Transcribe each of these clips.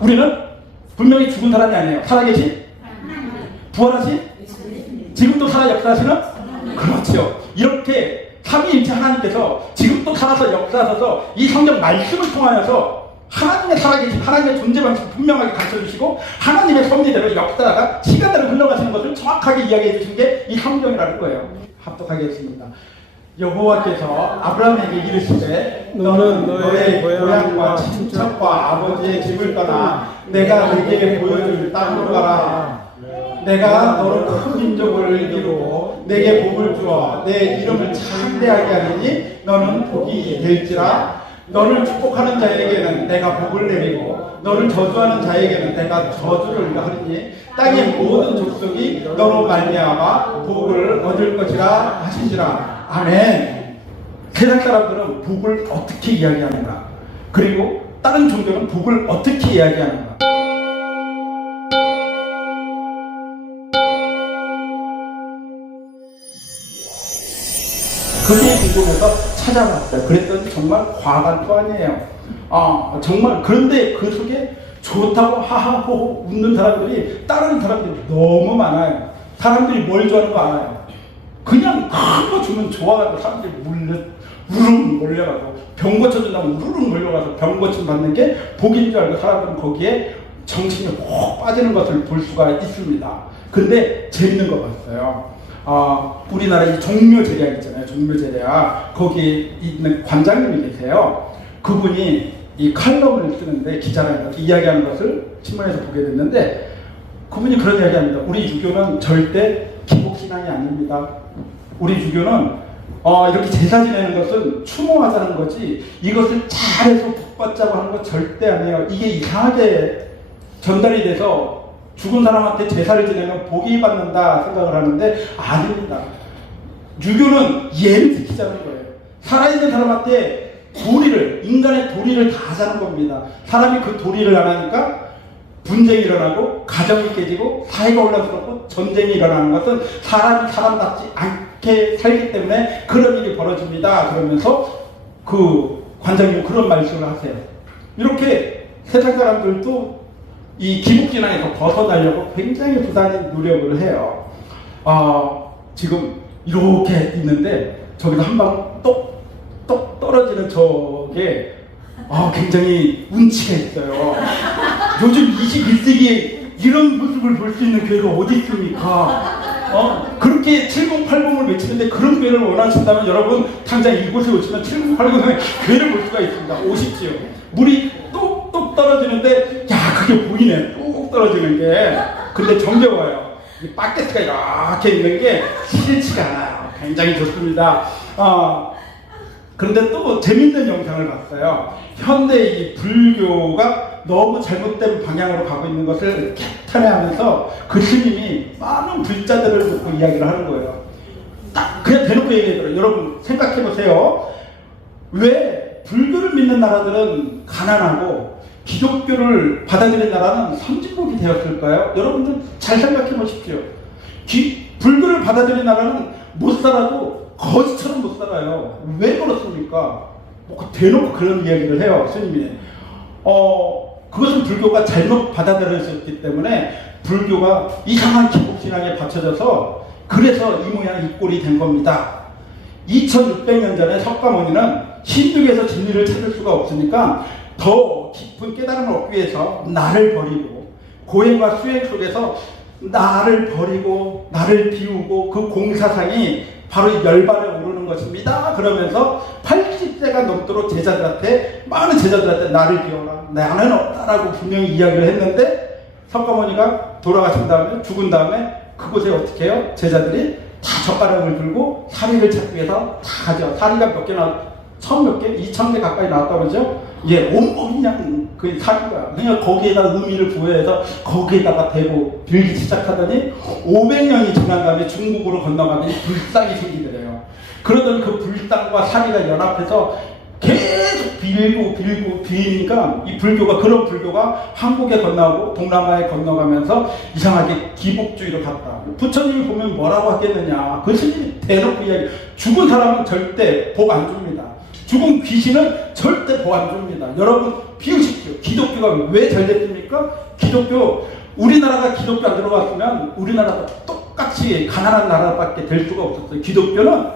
우리는 분명히 죽은 사람이 아니에요. 살아계신? 부활하신? 지금도 살아 역사하시는? 그렇죠. 이렇게 삼위일체 하나님께서 지금도 살아서 역사하셔서 이 성경 말씀을 통하여서 하나님의 살아계신 하나님의 존재 방식을 분명하게 가르쳐주시고 하나님의 섭리대로 역사가 시간대로 흘러가시는 것을 정확하게 이야기해 주신 게 이 성경이라는 거예요. 합독하겠습니다. 여호와께서 아브라함에게 이르시되 너는 너의 고향과 친척과 아버지의 집을 떠나 내가 너에게 보여줄 땅으로 가라. 내가 너를 큰 민족을 이루고 내게 복을 주어 내 이름을 창대하게 하리니 너는 복이 될지라. 너를 축복하는 자에게는 내가 복을 내리고 너를 저주하는 자에게는 내가 저주를 하리니 땅의 모든 족속이 너로 말미암아 복을 얻을 것이라 하시니라. 아멘. 세상 사람들은 복을 어떻게 이야기하는가, 그리고 다른 종교는 복을 어떻게 이야기하는가. 그게 궁금해서 찾아봤어요. 그랬더니 정말 과반 또 아니에요. 정말. 그런데 그 속에 좋다고 하하호호 웃는 사람들이, 다른 사람들이 너무 많아요. 사람들이 뭘 좋아하는 거 알아요. 그냥 큰 거 주면 좋아가지고 사람들이 우르르 몰려가고, 병 고쳐준다면 우르르 몰려가서 병 고침 받는 게 복인 줄 알고 사람들은 거기에 정신이 꼭 빠지는 것을 볼 수가 있습니다. 근데 재밌는 거 봤어요. 우리나라 이 종묘제략 있잖아요. 종묘제략. 거기에 있는 관장님이 계세요. 그분이 이 칼럼을 쓰는데 기자랑 이렇게 이야기하는 것을 신문에서 보게 됐는데, 그분이 그런 이야기합니다. 우리 유교는 절대 기복신앙이 아닙니다. 우리 유교는 이렇게 제사 지내는 것은 추모하자는 거지 이것을 잘해서 복받자고 하는 거 절대 아니에요. 이게 이상하게 전달이 돼서 죽은 사람한테 제사를 지내면 복이 받는다 생각을 하는데 아닙니다. 유교는 예를 지키자는 거예요. 살아있는 사람한테 인간의 도리를 다 하자는 겁니다. 사람이 그 도리를 안 하니까 분쟁이 일어나고 가정이 깨지고 사회가 혼란스럽고 전쟁이 일어나는 것은 사람이 사람답지 않게 살기 때문에 그런 일이 벌어집니다. 그러면서 그 관장님은 그런 말씀을 하세요. 이렇게 세상 사람들도 이 기복신앙에서 벗어나려고 굉장히 부단히 노력을 해요. 지금 이렇게 있는데 저기서 한 방 똑똑 떨어지는 저게 굉장히 운치가 있어요. 요즘 21세기에 이런 모습을 볼 수 있는 교회가 어디 있습니까? 그렇게 7080을 외치는데 그런 교회를 원하신다면 여러분 당장 이곳에 오시면 7080의 교회를 볼 수가 있습니다. 오십시오. 물이 똑똑 떨어지는데 그게 보이네. 뚝 떨어지는 게. 근데 정겨워요. 이 바켓가 이렇게 있는 게 싫지가 않아요. 굉장히 좋습니다. 그런데 또 재밌는 영상을 봤어요. 현대 이 불교가 너무 잘못된 방향으로 가고 있는 것을 개탄해하면서 그 스님이 많은 불자들을 놓고 이야기를 하는 거예요. 딱 그냥 대놓고 얘기하더라고요. 여러분 생각해보세요. 왜 불교를 믿는 나라들은 가난하고 기독교를 받아들인 나라는 선진국이 되었을까요? 여러분들 잘 생각해 보십시오. 불교를 받아들인 나라는 못 살아도 거지처럼 못 살아요. 왜 그렇습니까? 대놓고 그런 이야기를 해요, 스님이. 그것은 불교가 잘못 받아들여졌기 때문에 불교가 이상한 기복신앙에 받쳐져서 그래서 이 모양 이 꼴이 된 겁니다. 2600년 전에 석가모니는 신중에서 진리를 찾을 수가 없으니까 더 깊은 깨달음을 얻기 위해서 나를 버리고 고행과 수행 속에서 나를 버리고 나를 비우고 그 공사상이 바로 열반에 오르는 것입니다. 그러면서 80세가 넘도록 많은 제자들한테 나를 비워라, 나는 없다라고 분명히 이야기를 했는데 석가모니가 돌아가신 다음에 죽은 다음에 그곳에 어떻게 해요? 제자들이 다 젓가락을 들고 사리를 찾기 위해서 다 가죠. 사리가 몇 개 나왔? 1000몇 개? 2000개 가까이 나왔다고 그러죠? 온몸이 그냥 그 사리가. 그러니까 거기에다 의미를 부여해서 거기에다가 대고 빌기 시작하더니 500년이 지난 다음에 중국으로 건너가더니 불상이 생기더래요. 그러더니 그 불상과 사리가 연합해서 계속 빌고 비니까 이 불교가, 그런 불교가 한국에 건너가고 동남아에 건너가면서 이상하게 기복주의로 갔다. 부처님이 보면 뭐라고 하겠느냐. 그 스님이 대놓고 이야기. 죽은 사람은 절대 복 안 줍니다. 죽은 귀신은 절대 복 안 줍니다. 여러분 비우십시오. 기독교가 왜 잘 됐습니까? 기독교, 우리나라가 기독교 안 들어갔으면 우리나라도 똑같이 가난한 나라밖에 될 수가 없었어요. 기독교는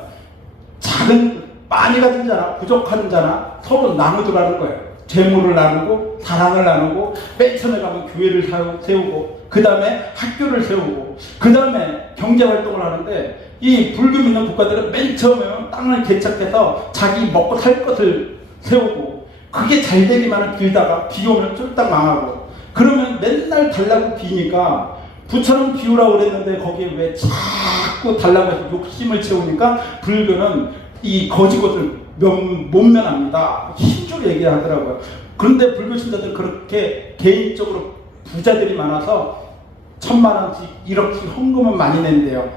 작은, 많이 가진 자나 부족한 자나 서로 나누더라는 거예요. 재물을 나누고 사랑을 나누고, 맨 처음에 가면 교회를 세우고, 그 다음에 학교를 세우고, 그 다음에 경제활동을 하는데, 이 불교 믿는 국가들은 맨 처음에 땅을 개척해서 자기 먹고 살 것을 세우고, 그게 잘 되기만은 빌다가 비 오면 쫄딱 망하고, 그러면 맨날 달라고 비니까 부처는 비우라고 그랬는데 거기에 왜 자꾸 달라고 해서 욕심을 채우니까 불교는 이 거지것을 못 면합니다. 힘주로 얘기하더라고요. 그런데 불교 신자들 그렇게 개인적으로 부자들이 많아서 1000만 원씩 1억씩 헌금은 많이 낸대요.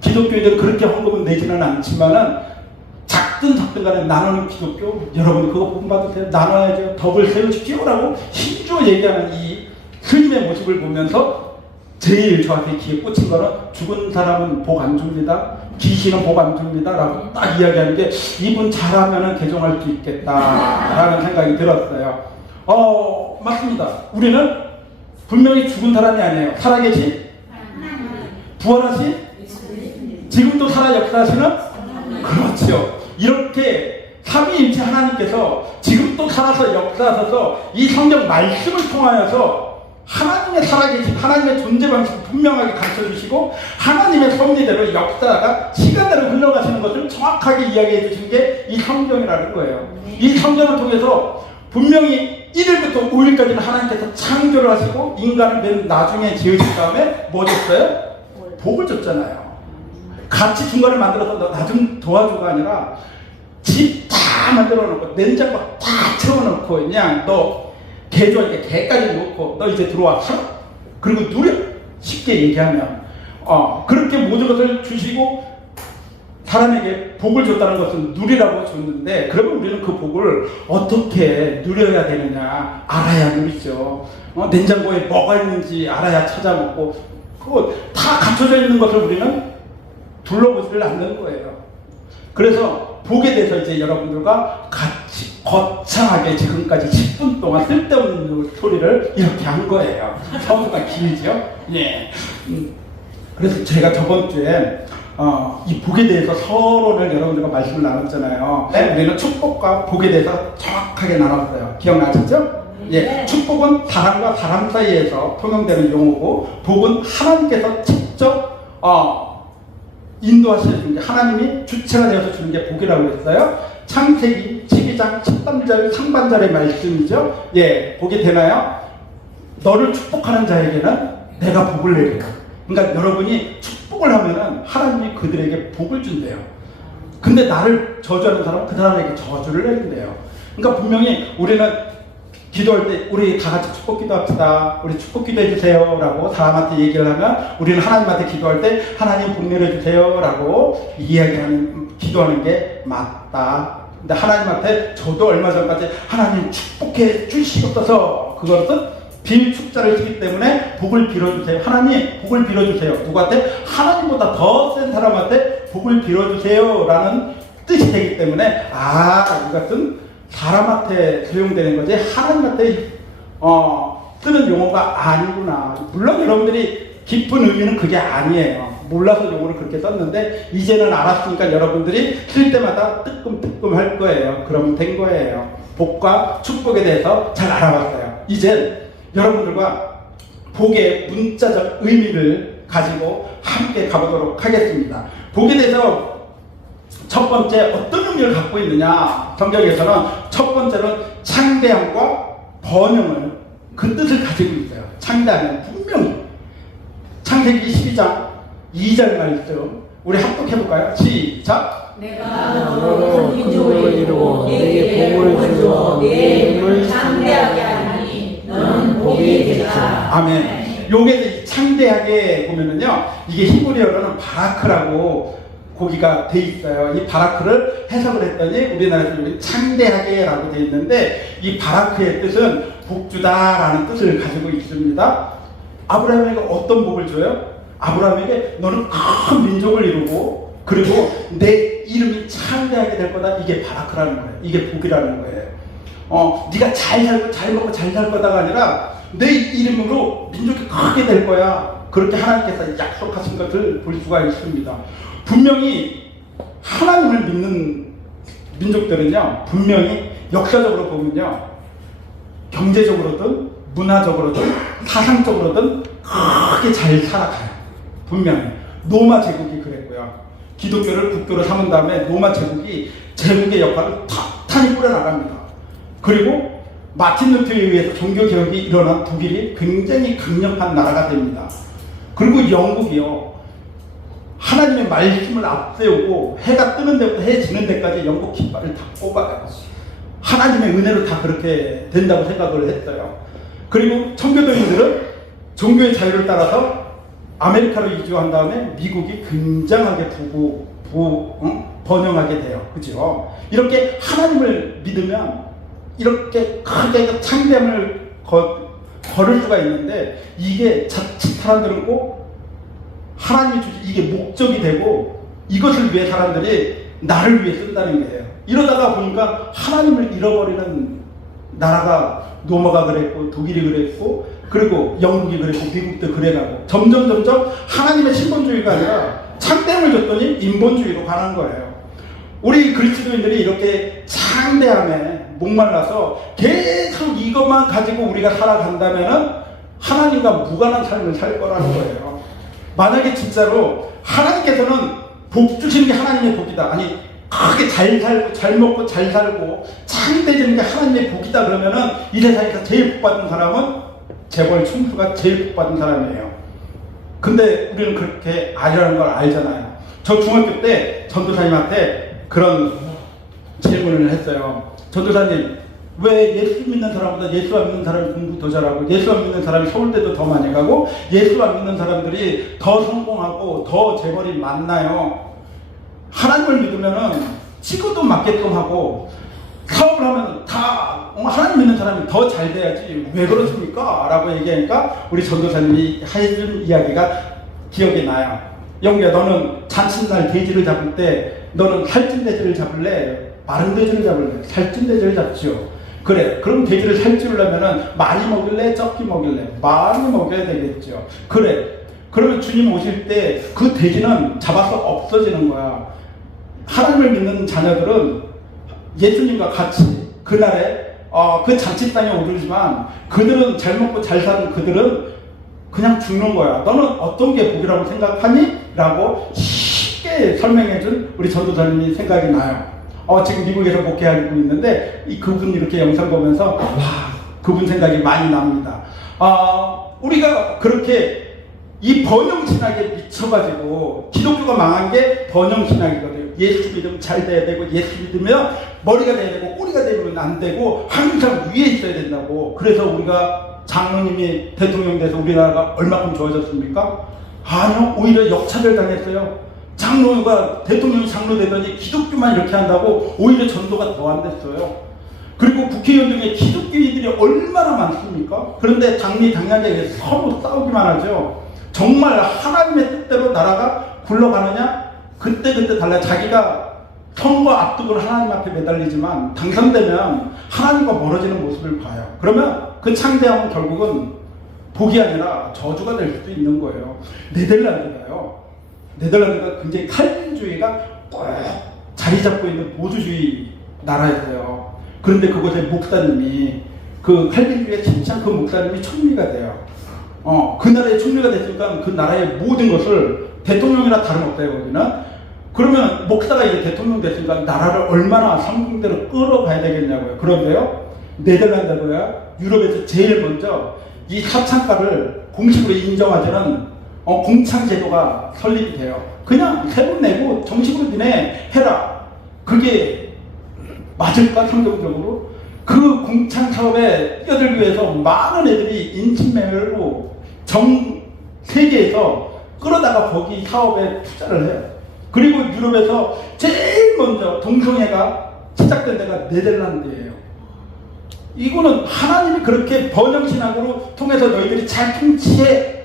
기독교인들은 그렇게 헌금은 내지는 않지만은 작든 작든 간에 나누는 기독교, 여러분 그거 본받을 때 나눠야죠. 덕을 세우십시오라고 힘주어 얘기하는 이 스님의 모습을 보면서 제일 저한테 귀에 꽂힌 거는 죽은 사람은 복 안 줍니다. 귀신은 복 안 줍니다. 라고 딱 이야기하는 게 이분 잘하면은 개종할 수 있겠다 라는 생각이 들었어요. 맞습니다. 우리는 분명히 죽은 사람이 아니에요. 살아계신? 부활하신? 지금도 살아 역사하시는? 그렇죠. 이렇게 삼위일체 하나님께서 지금도 살아서 역사하셔서 이 성경 말씀을 통하여서 하나님의 살아계신, 하나님의 존재 방식을 분명하게 가르쳐주시고 하나님의 섭리대로 역사가 시간대로 흘러가시는 것을 정확하게 이야기해 주신 게 이 성경이라는 거예요. 이 성경을 통해서 분명히 1일부터 5일까지는 하나님께서 창조를 하시고 인간을 맨 나중에 지으신 다음에 뭐 줬어요? 복을 줬잖아요. 같이 중간에 만들어서 너 나 좀 도와줘가 아니라 집 다 만들어 놓고 냉장고 다 채워놓고 그냥 너 개 좋아하니까 개까지 놓고 너 이제 들어와 살아. 그리고 누려. 쉽게 얘기하면 그렇게 모든 것을 주시고 사람에게 복을 줬다는 것은 누리라고 줬는데, 그러면 우리는 그 복을 어떻게 누려야 되느냐 알아야 누리죠. 냉장고에 뭐가 있는지 알아야 찾아먹고, 그거 다 갖춰져 있는 것을 우리는 둘러보지를 않는 거예요. 그래서 복에 대해서 이제 여러분들과 같이 거창하게 지금까지 10분 동안 쓸데없는 소리를 이렇게 한 거예요. 성수가 길죠? 예. 그래서 제가 저번 주에 이 복에 대해서 서론을 여러분들과 말씀을 나눴잖아요. 네? 우리는 축복과 복에 대해서 정확하게 나눴어요. 기억나시죠? 예. 축복은 사람과 사람 사이에서 통용되는 용어고, 복은 하나님께서 직접 인도하시는 게, 하나님이 주체가 되어서 주는 게 복이라고 했어요. 창세기 12장 13절 상반절의 말씀이죠. 예, 복이 되나요? 너를 축복하는 자에게는 내가 복을 내리라. 그러니까 여러분이 축복을 하면은 하나님이 그들에게 복을 준대요. 근데 나를 저주하는 사람은 그 사람에게 저주를 내린대요. 그러니까 분명히 우리는 기도할 때 우리 다 같이 축복 기도합시다. 우리 축복 기도해 주세요 라고 사람한테 얘기를 하면, 우리는 하나님한테 기도할 때 하나님 복 내려 주세요 라고 이야기하는, 기도하는 게 맞다. 근데 하나님한테 저도 얼마 전까지 하나님 축복해 주시옵소서, 그것은 빌축자를 쓰기 때문에 복을 빌어주세요. 하나님 복을 빌어주세요. 누구한테? 하나님보다 더 센 사람한테 복을 빌어주세요 라는 뜻이 되기 때문에 이것은 사람한테 사용되는 거지 하나님한테 쓰는 용어가 아니구나. 물론 여러분들이 깊은 의미는 그게 아니에요. 몰라서 용어를 그렇게 썼는데 이제는 알았으니까 여러분들이 쓸 때마다 뜨끔뜨끔 할 거예요. 그러면 된 거예요. 복과 축복에 대해서 잘 알아봤어요. 이제 여러분들과 복의 문자적 의미를 가지고 함께 가보도록 하겠습니다. 복에 대해서 첫 번째 어떤 의미를 갖고 있느냐, 성경에서는 첫 번째는 창대함과 번영을, 그 뜻을 가지고 있어요. 창대함은 분명히 창세기 12장 2절 말씀 우리 합독해볼까요? 시작. 내가 너로 민족을 이루고 내게 복을 주어 내 이름을 창대하게 하니 너는 복이 되리라. 아멘. 요게 창대하게 보면은요, 이게 히브리어로는 바라크라고 거기가 돼 있어요. 이 바라크를 해석을 했더니 우리나라에서 여기 창대하게 라고 돼 있는데, 이 바라크의 뜻은 복주다라는 뜻을 가지고 있습니다. 아브라함에게 어떤 복을 줘요? 아브라함에게 너는 큰 민족을 이루고, 그리고 내 이름이 창대하게 될 거다. 이게 바라크라는 거예요. 이게 복이라는 거예요. 네가 잘 살고 잘 먹고 잘 살 거다가 아니라 내 이름으로 민족이 크게 될 거야. 그렇게 하나님께서 약속하신 것을 볼 수가 있습니다. 분명히 하나님을 믿는 민족들은요, 분명히 역사적으로 보면요, 경제적으로든 문화적으로든 사상적으로든 크게 잘 살아가요. 분명히 로마 제국이 그랬고요. 기독교를 국교로 삼은 다음에 로마 제국이 제국의 역할을 탄탄히 뿌려나갑니다. 그리고 마틴 루터에 의해서 종교개혁이 일어난 독일이 굉장히 강력한 나라가 됩니다. 그리고 영국이요, 하나님의 말씀을 앞세우고 해가 뜨는 데부터 해 지는 데까지 영국 깃발을 다 뽑아요. 하나님의 은혜로 다 그렇게 된다고 생각을 했어요. 그리고 청교도인들은 종교의 자유를 따라서 아메리카로 이주한 다음에 미국이 굉장하게 번영하게 돼요. 그죠? 이렇게 하나님을 믿으면 이렇게 크게 창대함을 걸을 수가 있는데, 이게 자칫 사람들은 꼭 하나님이 주신 이게 목적이 되고 이것을 위해 사람들이 나를 위해 쓴다는 거예요. 이러다가 보니까 하나님을 잃어버리는 나라가 로마가 그랬고 독일이 그랬고 그리고 영국이 그랬고 미국도 그래가고 점점 하나님의 신본주의가 아니라 창대함을 줬더니 인본주의로 가는 거예요. 우리 그리스도인들이 이렇게 창대함에 목말라서 계속 이것만 가지고 우리가 살아간다면은 하나님과 무관한 삶을 살 거라는 거예요. 만약에 진짜로 하나님께서는 복 주시는 게 하나님의 복이다, 아니 크게 잘 살고 잘 먹고 잘 살고 창대해지는 게 하나님의 복이다 그러면은 이 세상에서 제일 복받은 사람은 재벌 총수가 제일 복받은 사람이에요. 근데 우리는 그렇게 아니라는 걸 알잖아요. 저 중학교 때 전도사님한테 그런 질문을 했어요. 전도사님, 왜 예수 믿는 사람보다 예수 안 믿는 사람이 공부 더 잘하고 예수 안 믿는 사람이 서울대도 더 많이 가고 예수 안 믿는 사람들이 더 성공하고 더 재벌이 많나요? 하나님을 믿으면은 찍어도 맞게끔 하고 사업을 하면 다 하나님 믿는 사람이 더 잘 돼야지 왜 그렇습니까? 라고 얘기하니까 우리 전도사님이 해준 이야기가 기억이 나요. 영구야, 너는 잔칫날 돼지를 잡을 때 너는 살찐 돼지를 잡을래? 마른 돼지를 잡을래? 살찐 돼지를 잡지요. 그래, 그럼 돼지를 살찌우려면은 많이 먹일래? 적게 먹일래? 많이 먹여야 되겠죠. 그래, 그러면 주님 오실 때 그 돼지는 잡아서 없어지는 거야. 하나님을 믿는 자녀들은 예수님과 같이 그날에 그 잔치상에 오르지만 그들은 잘 먹고 잘 사는 그들은 그냥 죽는 거야. 너는 어떤 게 복이라고 생각하니? 라고 쉽게 설명해준 우리 전도사님이 생각이 나요. 지금 미국에서 목회하고 있는데 그분 이렇게 영상 보면서 와, 그분 생각이 많이 납니다. 우리가 그렇게 이 번영신학에 미쳐가지고 기독교가 망한 게 번영신학이거든요. 예수 믿으면 잘 돼야 되고 예수 믿으면 머리가 돼야 되고 꼬리가 되면 안 되고 항상 위에 있어야 된다고. 그래서 우리가 장로님이 대통령 돼서 우리나라가 얼마큼 좋아졌습니까? 아니요, 오히려 역차별 당했어요. 장로가 대통령이 장로 되더니 기독교만 이렇게 한다고 오히려 전도가 더 안 됐어요. 그리고 국회의원 중에 기독교인들이 얼마나 많습니까? 그런데 당리당략에 서로 싸우기만 하죠. 정말 하나님의 뜻대로 나라가 굴러가느냐? 그때 달라. 자기가 선거 앞두고 하나님 앞에 매달리지만 당선되면 하나님과 멀어지는 모습을 봐요. 그러면 그 창대함은 결국은 복이 아니라 저주가 될 수도 있는 거예요. 네덜란드가 굉장히 칼빈주의가 꼭 자리 잡고 있는 보수주의 나라였어요. 그런데 그곳에 목사님이 그 칼빈주의에 진짜 그 목사님이 총리가 돼요. 그 나라의 총리가 됐으니까 그 나라의 모든 것을 대통령이나 다름없어요, 거기는. 그러면 목사가 이제 대통령 됐으니까 나라를 얼마나 성공대로 끌어가야 되겠냐고요. 그런데요, 네덜란드가 유럽에서 제일 먼저 이 사창가를 공식으로 인정하지는 공창제도가 설립이 돼요. 그냥 세금 내고 정식으로 니네 해라. 그게 맞을까? 성경적으로? 그 공창 사업에 뛰어들기 위해서 많은 애들이 인신매매로 전 세계에서 끌어다가 거기 사업에 투자를 해요. 그리고 유럽에서 제일 먼저 동성애가 시작된 데가 네덜란드예요. 이거는 하나님이 그렇게 번영신학으로 통해서 너희들이 잘 통치해.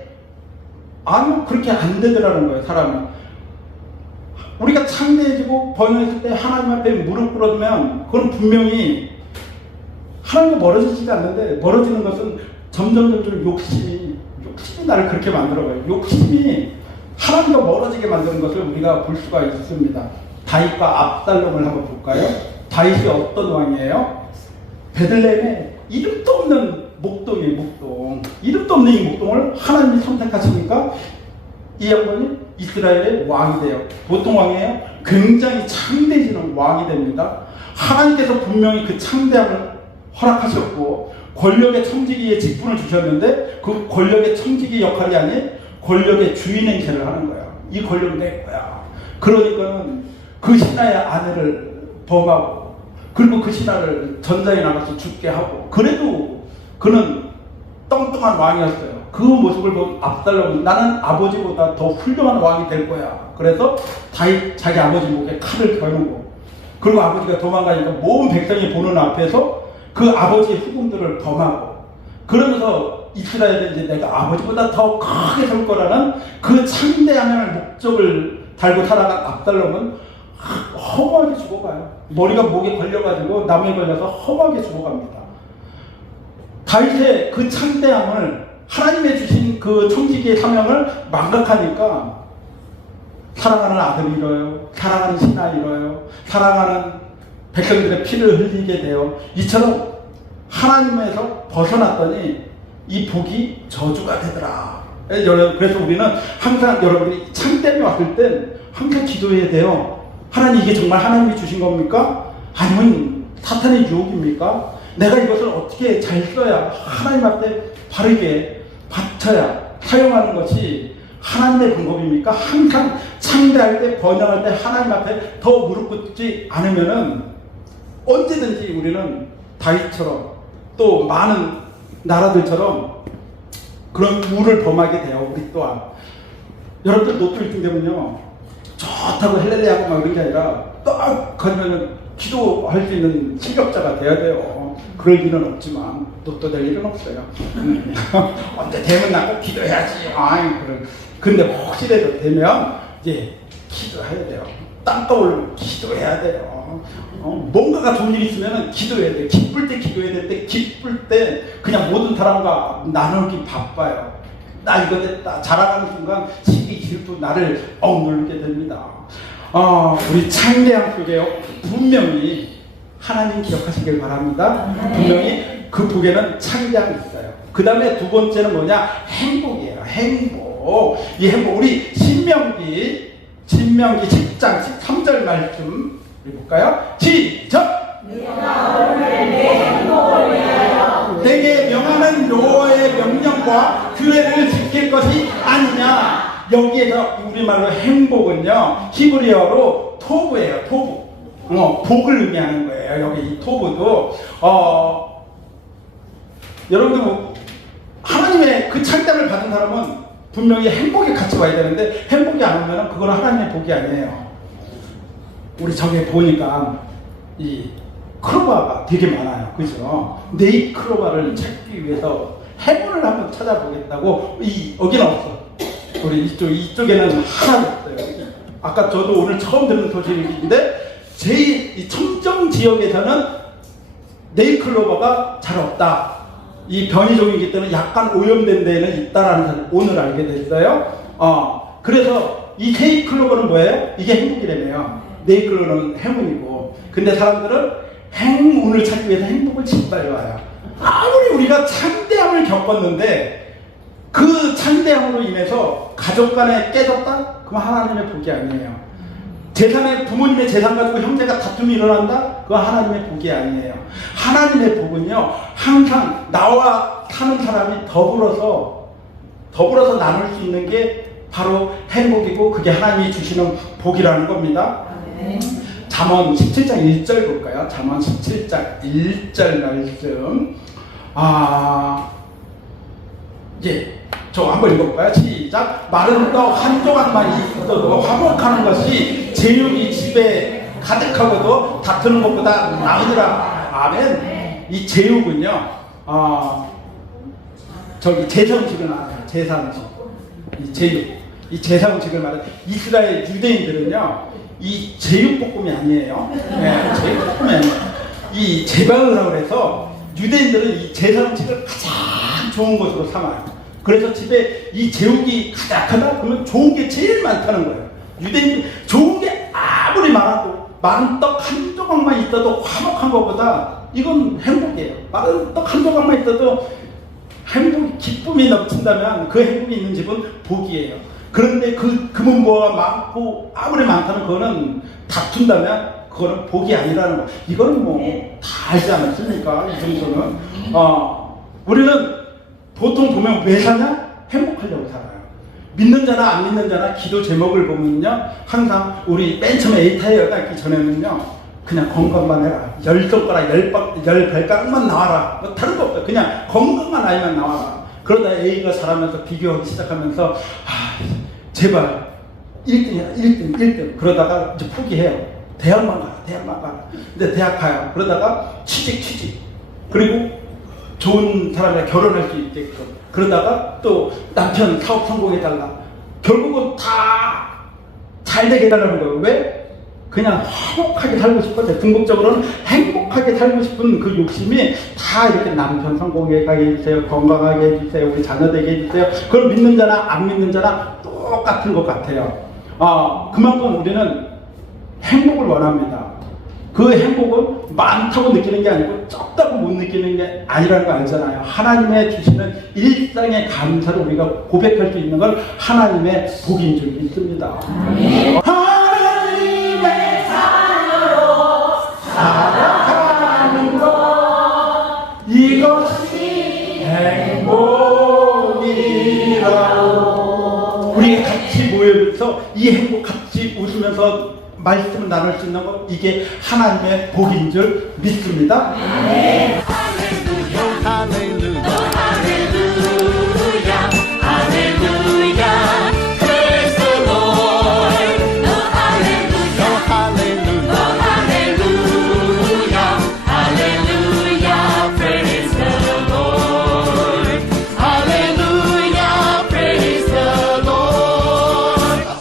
아니요, 그렇게 안 되더라는 거예요, 사람은. 우리가 창대해지고 번영했을 때 하나님 앞에 무릎 꿇어두면 그건 분명히 하나님과 멀어지지 않는데, 멀어지는 것은 점점 욕심이 나를 그렇게 만들어가요. 욕심이 하나님과 멀어지게 만드는 것을 우리가 볼 수가 있습니다. 다윗과 압살롬을 한번 볼까요? 다윗이 어떤 왕이에요? 베들레헴에 이름도 없는 목동이에요. 목동. 이름도 없는 이 목동을 하나님이 선택하시니까 이 양반이 이스라엘의 왕이 돼요. 보통 왕이에요? 굉장히 창대해지는 왕이 됩니다. 하나님께서 분명히 그 창대함을 허락하셨고 권력의 청지기의 직분을 주셨는데, 그 권력의 청지기 역할이 아닌 권력의 주인 행세를 하는 거야. 이 권력은 내 거야. 그러니까는 그 신하의 아내를 범하고, 그리고 그 신하를 전장에 나가서 죽게 하고, 그래도 그는 떵떵한 왕이었어요. 그 모습을 본 압살롬은 나는 아버지보다 더 훌륭한 왕이 될 거야. 그래서 다윗 자기 아버지 목에 칼을 겨누고, 그리고 아버지가 도망가니까 모든 백성이 보는 앞에서 그 아버지의 후궁들을 범하고, 그러면서 이스라엘에 이제 내가 아버지보다 더 크게 설 거라는 그 창대함을 목적을 달고 살아간 압살롬은 허무하게 죽어가요. 머리가 목에 걸려가지고 나무에 걸려서 허무하게 죽어갑니다. 다윗의 그 창대함을, 하나님의 주신 그 청지기의 사명을 망각하니까 사랑하는 아들을 잃어요. 사랑하는 신하 잃어요. 사랑하는 백성들의 피를 흘리게 돼요. 이처럼 하나님에서 벗어났더니 이 복이 저주가 되더라. 그래서 우리는 항상, 여러분이 창대함이 왔을 땐 항상 기도해야 돼요. 하나님, 이게 정말 하나님이 주신 겁니까? 아니면 사탄의 유혹입니까? 내가 이것을 어떻게 잘 써야, 하나님 앞에 바르게 바쳐야 사용하는 것이 하나님의 방법입니까? 항상 창대할 때, 번영할 때 하나님 앞에 더 무릎 꿇지 않으면은 언제든지 우리는 다윗처럼 또 많은 나라들처럼 그런 우를 범하게 돼요. 우리 또한. 여러분들 로또 1등 되면요, 좋다고 헬렐레하고 막 이런 게 아니라 딱 가면은 기도할 수 있는 실력자가 돼야 돼요. 그럴 일은 없지만 로또 될 일은 없어요. 언제 되면 나 꼭 기도해야지. 근데 혹시라도 되면 이제 기도해야 돼요. 땅 떠오르면 기도해야 돼요. 뭔가가 좋은 일이 있으면 기도해야 돼요. 기쁠 때 기도해야 될 때, 기쁠 때 그냥 모든 사람과 나누기 바빠요. 나 이거 됐다 자랑하는 순간 시기 질투 나를 억누르게 됩니다. 우리 창대함 속에요, 분명히 하나님 기억하시길 바랍니다. 분명히 그 복에는 창대함이 있어요. 그 다음에 두 번째는 뭐냐? 행복이에요. 행복. 이 행복, 우리 신명기 10장 13절 말씀 볼까요? 시작! 내게 명하는 여호와의 명령과 규례를 지킬 것이 아니냐. 여기에서 우리말로 행복은요, 히브리어로 토브예요. 토브. 복을 의미하는 거예요. 여기 이 토브도 여러분들 하나님의 그 창담을 받은 사람은 분명히 행복에 같이 와야 되는데, 행복이 안 오면 그건 하나님의 복이 아니에요. 우리 저기 보니까 이 크로바가 되게 많아요. 그죠? 네잎 크로바를 찾기 위해서 해문을 한번 찾아보겠다고, 여기는 없어. 우리 이쪽에는 하나도 없어요. 아까 저도 오늘 처음 듣는 소식인데, 이 청정 지역에서는 네잎 클로버가 잘 없다. 이 변이종이기 때문에 약간 오염된 데에는 있다라는 사실 오늘 알게 됐어요. 그래서 이 네잎 클로버는 뭐예요? 이게 행복이라며요. 네잎 클로버는 행운이고, 근데 사람들은 행운을 찾기 위해서 행복을 짓밟아요. 아무리 우리가 창대함을 겪었는데 그 창대함으로 인해서 가족 간에 깨졌다? 그건 하나님의 복이 아니에요. 재산에, 부모님의 재산 가지고 형제가 다툼이 일어난다? 그건 하나님의 복이 아니에요. 하나님의 복은요, 항상 나와 사는 사람이 더불어서 나눌 수 있는 게 바로 행복이고, 그게 하나님이 주시는 복이라는 겁니다. 잠언 17장 1절 볼까요? 잠언 17장 1절 말씀. 저 한번 읽어볼까요? 시작. 마른 떡 한 조각만 있어도 화목하는 것이 제육이 집에 가득하고도 다투는 것보다 나으더라. 아멘. 이 제육은요, 저기 제사 음식을 말해요. 제사 음식. 이 제육. 이 제사 음식을 말해요. 이스라엘 유대인들은요, 이 제육볶음이 아니에요. 네, 제육볶음이 아니에요. 이 제방이라고 해서 유대인들은 이 제사음식을 가장 좋은 것으로 삼아요. 그래서 집에 이 제육이 가득하다 그러면 좋은 게 제일 많다는 거예요. 유대인들 좋은 게 아무리 많아도 마른 떡 한 조각만 있어도 화목한 것보다 이건 행복이에요. 마른 떡 한 조각만 있어도 행복, 기쁨이 넘친다면 그 행복이 있는 집은 복이에요. 그런데 그 금은보화가 많고 아무리 많다면 그거는 다툰다면 그거는 복이 아니라는 거. 이거는 뭐 다 알지 않았습니까? 이 정도는. 우리는 보통 보면 왜 사냐? 행복하려고 살아요. 믿는 자나 안 믿는 자나 기도 제목을 보면요, 항상 우리 맨 처음에 A타에 가기 전에는요, 그냥 건강만 해라. 10손가락, 10발가락만 나와라. 뭐 다른 거 없어. 그냥 건강만 아니면 나와라. 그러다 A가 자라면서 비교하기 시작하면서, 제발 1등이야, 1등. 그러다가 이제 포기해요. 대학만 가라. 근데 대학 가요. 그러다가 취직. 그리고 좋은 사람이랑 결혼할 수 있게끔. 그러다가 또 남편 사업 성공해달라. 결국은 다 잘 되게 해달라는 거예요. 왜? 그냥 화목하게 살고 싶어요. 궁극적으로는 행복하게 살고 싶은 그 욕심이 다 이렇게 남편 성공하게 해주세요. 건강하게 해주세요. 우리 자녀 되게 해주세요. 그걸 믿는 자나 안 믿는 자나 똑같은 것 같아요. 그만큼 우리는 행복을 원합니다. 그 행복은 많다고 느끼는 게 아니고 적다고 못 느끼는 게 아니라는 거 알잖아요. 하나님의 주시는 일상의 감사를 우리가 고백할 수 있는 건 하나님의 복인 줄 믿습니다. 하나님의 자녀로 살아가는 것, 이것이 행복이라고. 우리 같이 모여서 이 행복 같이 웃으면서 말씀을 나눌 수 있는 것, 이게 하나님의 복인 줄 믿습니다. 할렐루야.